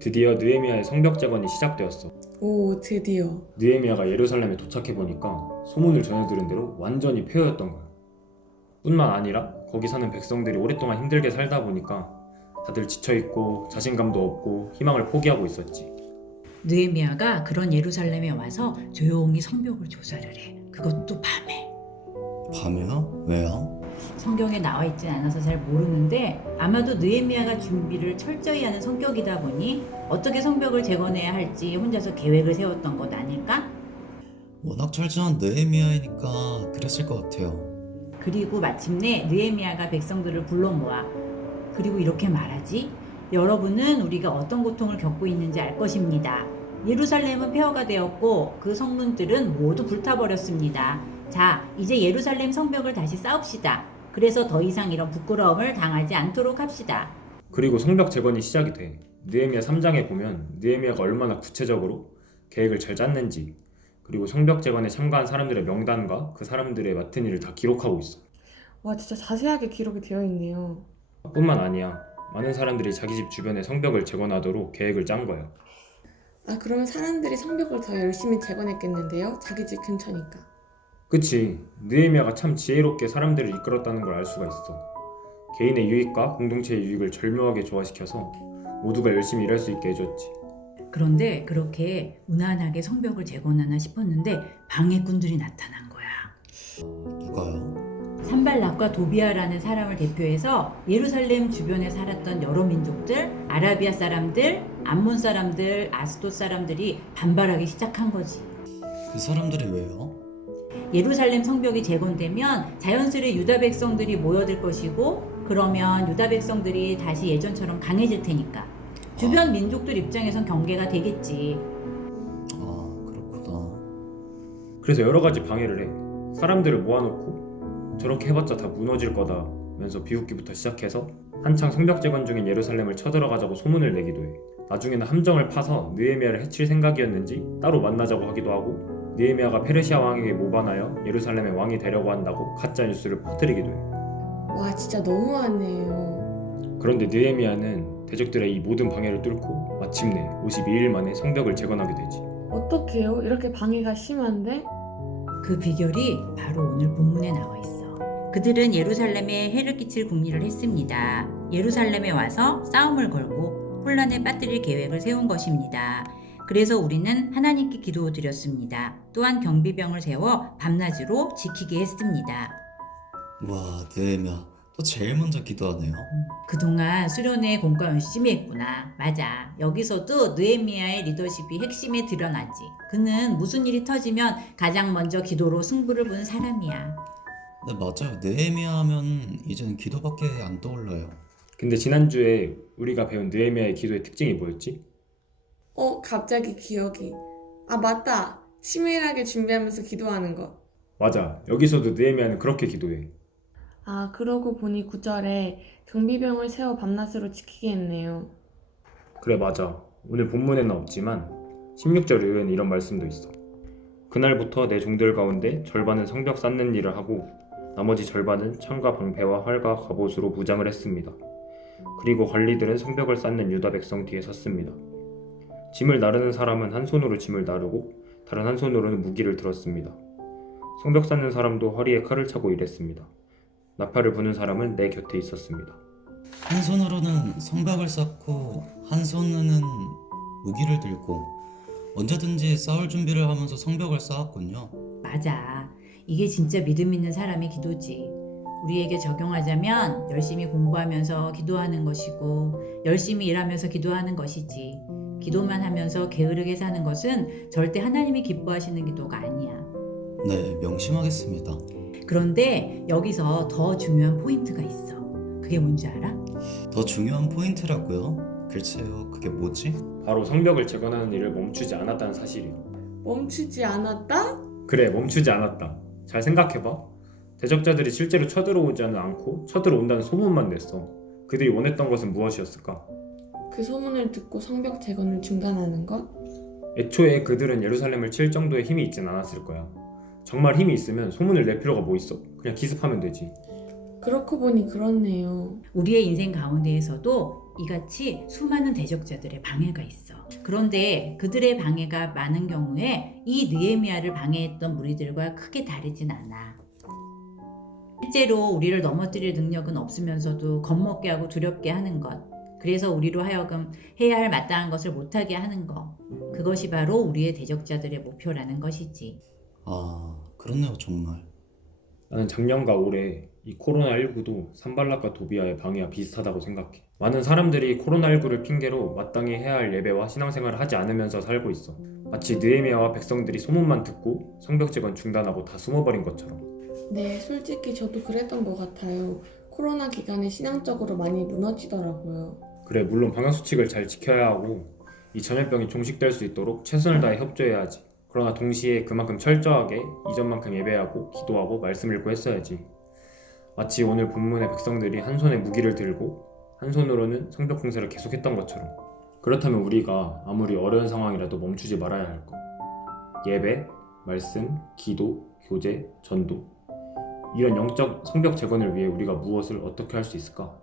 드디어 느헤미야의 성벽 재건이 시작되었어. 오, 드디어. 느헤미야가 예루살렘에 도착해보니까 소문을 전해 들은 대로 완전히 폐허였던 거야. 뿐만 아니라 거기 사는 백성들이 오랫동안 힘들게 살다 보니까 다들 지쳐있고 자신감도 없고 희망을 포기하고 있었지. 느헤미야가 그런 예루살렘에 와서 조용히 성벽을 조사를 해. 그것도 밤에. 밤에요? 왜요? 성경에 나와 있진 않아서 잘 모르는데 아마도 느헤미야가 준비를 철저히 하는 성격이다 보니 어떻게 성벽을 재건해야 할지 혼자서 계획을 세웠던 것 아닐까? 워낙 철저한 느헤미야이니까 그랬을 것 같아요. 그리고 마침내 느헤미야가 백성들을 불러 모아. 그리고 이렇게 말하지. 여러분은 우리가 어떤 고통을 겪고 있는지 알 것입니다. 예루살렘은 폐허가 되었고 그 성문들은 모두 불타버렸습니다. 자, 이제 예루살렘 성벽을 다시 쌓읍시다. 그래서 더 이상 이런 부끄러움을 당하지 않도록 합시다. 그리고 성벽 재건이 시작이 돼. 느헤미야 3장에 보면 느헤미야가 얼마나 구체적으로 계획을 잘 짰는지, 그리고 성벽 재건에 참가한 사람들의 명단과 그 사람들의 맡은 일을 다 기록하고 있어. 와, 진짜 자세하게 기록이 되어 있네요. 뿐만 아니야. 많은 사람들이 자기 집 주변에 성벽을 재건하도록 계획을 짠 거야. 아, 그러면 사람들이 성벽을 더 열심히 재건했겠는데요? 자기 집 근처니까. 그치. 느헤미야가 참 지혜롭게 사람들을 이끌었다는 걸 알 수가 있어. 개인의 유익과 공동체의 유익을 절묘하게 조화시켜서 모두가 열심히 일할 수 있게 해줬지. 그런데 그렇게 무난하게 성벽을 재건하나 싶었는데 방해꾼들이 나타난 거야. 누가요? 산발락과 도비아라는 사람을 대표해서 예루살렘 주변에 살았던 여러 민족들, 아라비아 사람들, 암몬 사람들, 아스돗 사람들이 반발하기 시작한 거지. 그 사람들이 왜요? 예루살렘 성벽이 재건되면 자연스레 유다 백성들이 모여들 것이고, 그러면 유다 백성들이 다시 예전처럼 강해질 테니까 주변 민족들 입장에선 경계가 되겠지. 아, 그렇구나. 그래서 여러 가지 방해를 해. 사람들을 모아놓고 저렇게 해봤자 다 무너질 거다 면서 비웃기부터 시작해서 한창 성벽 재건 중인 예루살렘을 쳐들어가자고 소문을 내기도 해. 나중에는 함정을 파서 느헤미야를 해칠 생각이었는지 따로 만나자고 하기도 하고, 느헤미야가 페르시아 왕에게 모반하여 예루살렘의 왕이 되려고 한다고 가짜 뉴스를 퍼뜨리기도 해. 와, 진짜 너무하네요. 그런데 느헤미야는 대적들의 이 모든 방해를 뚫고 마침내 52일 만에 성벽을 재건하게 되지. 어떡해요? 이렇게 방해가 심한데? 그 비결이 바로 오늘 본문에 나와 있어. 그들은 예루살렘에 해를 끼칠 궁리를 했습니다. 예루살렘에 와서 싸움을 걸고 혼란에 빠뜨릴 계획을 세운 것입니다. 그래서 우리는 하나님께 기도드렸습니다. 또한 경비병을 세워 밤낮으로 지키게 했습니다. 와, 느헤미야. 또 제일 먼저 기도하네요. 그동안 수련회 공과 열심히 했구나. 맞아. 여기서도 느헤미야의 리더십이 핵심에 드러나지. 그는 무슨 일이 터지면 가장 먼저 기도로 승부를 보는 사람이야. 네, 맞아요. 느헤미야 하면 이제는 기도밖에 안 떠올라요. 근데 지난주에 우리가 배운 느헤미야의 기도의 특징이 뭐였지? 갑자기 기억이. 아, 맞다. 치밀하게 준비하면서 기도하는 것. 맞아. 여기서도 느헤미야는 그렇게 기도해. 아, 그러고 보니 9절에 경비병을 세워 밤낮으로 지키게 했네요. 그래, 맞아. 오늘 본문에는 없지만 16절 이후에는 이런 말씀도 있어. 그날부터 내 종들 가운데 절반은 성벽 쌓는 일을 하고 나머지 절반은 창과 방패와 활과 갑옷으로 무장을 했습니다. 그리고 관리들은 성벽을 쌓는 유다 백성 뒤에 섰습니다. 짐을 나르는 사람은 한 손으로 짐을 나르고 다른 한 손으로는 무기를 들었습니다. 성벽 쌓는 사람도 허리에 칼을 차고 일했습니다. 나팔을 부는 사람은 내 곁에 있었습니다. 한 손으로는 성벽을 쌓고 한 손으로는 무기를 들고 언제든지 싸울 준비를 하면서 성벽을 쌓았군요. 맞아. 이게 진짜 믿음 있는 사람의 기도지. 우리에게 적용하자면 열심히 공부하면서 기도하는 것이고 열심히 일하면서 기도하는 것이지. 기도만 하면서 게으르게 사는 것은 절대 하나님이 기뻐하시는 기도가 아니야. 네, 명심하겠습니다. 그런데 여기서 더 중요한 포인트가 있어. 그게 뭔지 알아? 더 중요한 포인트라고요? 글쎄요, 그게 뭐지? 바로 성벽을 재건하는 일을 멈추지 않았다는 사실이야. 멈추지 않았다? 그래, 멈추지 않았다. 잘 생각해봐. 대적자들이 실제로 쳐들어오지는 않고 쳐들어온다는 소문만 냈어. 그들이 원했던 것은 무엇이었을까? 그 소문을 듣고 성벽 재건을 중단하는 것? 애초에 그들은 예루살렘을 칠 정도의 힘이 있진 않았을 거야. 정말 힘이 있으면 소문을 낼 필요가 뭐 있어. 그냥 기습하면 되지. 그렇고 보니 그렇네요. 우리의 인생 가운데에서도 이같이 수많은 대적자들의 방해가 있어. 그런데 그들의 방해가 많은 경우에 이 느헤미야를 방해했던 무리들과 크게 다르진 않아. 실제로 우리를 넘어뜨릴 능력은 없으면서도 겁먹게 하고 두렵게 하는 것. 그래서 우리로 하여금 해야 할 마땅한 것을 못하게 하는 것. 그것이 바로 우리의 대적자들의 목표라는 것이지. 아, 그렇네요, 정말. 나는 작년과 올해 이 코로나19도 산발락과 도비아의 방해와 비슷하다고 생각해. 많은 사람들이 코로나19를 핑계로 마땅히 해야 할 예배와 신앙생활을 하지 않으면서 살고 있어. 마치 느헤미야와 백성들이 소문만 듣고 성벽재건 중단하고 다 숨어버린 것처럼. 네, 솔직히 저도 그랬던 것 같아요. 코로나 기간에 신앙적으로 많이 무너지더라고요. 그래, 물론 방역수칙을 잘 지켜야 하고 이 전염병이 종식될 수 있도록 최선을 다해 협조해야 하지. 그러나 동시에 그만큼 철저하게 이전만큼 예배하고 기도하고 말씀 읽고 했어야지. 마치 오늘 본문의 백성들이 한 손에 무기를 들고 한 손으로는 성벽 공사를 계속했던 것처럼. 그렇다면 우리가 아무리 어려운 상황이라도 멈추지 말아야 할 것. 예배, 말씀, 기도, 교제, 전도. 이런 영적 성벽 재건을 위해 우리가 무엇을 어떻게 할 수 있을까?